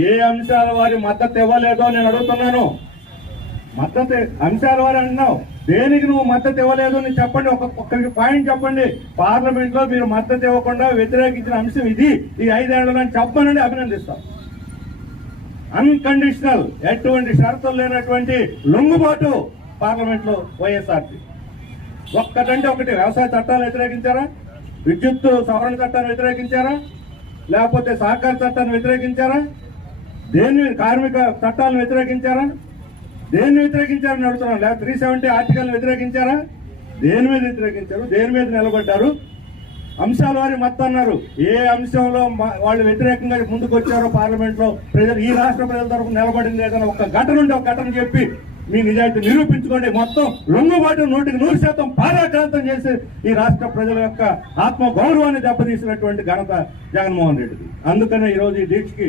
ఏ అంశాల వారి మద్దతు ఇవ్వలేదో నేను అడుగుతున్నాను. మద్దతు అంశాల వారి అన్నావు, దేనికి నువ్వు మద్దతు ఇవ్వలేదు అని చెప్పండి. ఒక్క పాయింట్ చెప్పండి. పార్లమెంట్ లో మీరు మద్దతు ఇవ్వకుండా వ్యతిరేకించిన అంశం ఇది, ఈ 5 ఏళ్లలో చెప్పనండి, అభినందిస్తాం. అన్కండిషనల్, ఎటువంటి షరతులు లేనటువంటి లొంగుబాటు పార్లమెంట్ లో వైఎస్ఆర్సీ. ఒక్కటంటే ఒకటి, వ్యవసాయ చట్టాలు వ్యతిరేకించారా, విద్యుత్ సవరణ చట్టాన్ని వ్యతిరేకించారా, లేకపోతే సహకార చట్టాన్ని వ్యతిరేకించారా, దేన్ని కార్మిక చట్టాలను వ్యతిరేకించారా, దేన్ని వ్యతిరేకించారని అడుగుతున్నాం. లేదా 370 ఆర్టికల్ వ్యతిరేకించారా, దేని మీద వ్యతిరేకించారు, దేని మీద నిలబడ్డారు? అంశాల వారి మద్దతు అన్నారు. ఏ అంశంలో వాళ్ళు వ్యతిరేకంగా ముందుకు వచ్చారో పార్లమెంట్ లో ప్రజలు, ఈ రాష్ట్ర ప్రజల తరఫున నిలబడింది లేదని ఒక ఘటన ఉంటే ఒక ఘటన చెప్పి మీ నిజాయితీ నిరూపించుకోండి. మొత్తం లొంగుబాటు 100% పాదాక్రాంతం చేసి ఈ రాష్ట్ర ప్రజల యొక్క ఆత్మ గౌరవాన్ని దెబ్బతీసినటువంటి ఘనత జగన్మోహన్ రెడ్డిది. అందుకనే ఈరోజు ఈ దీక్షకి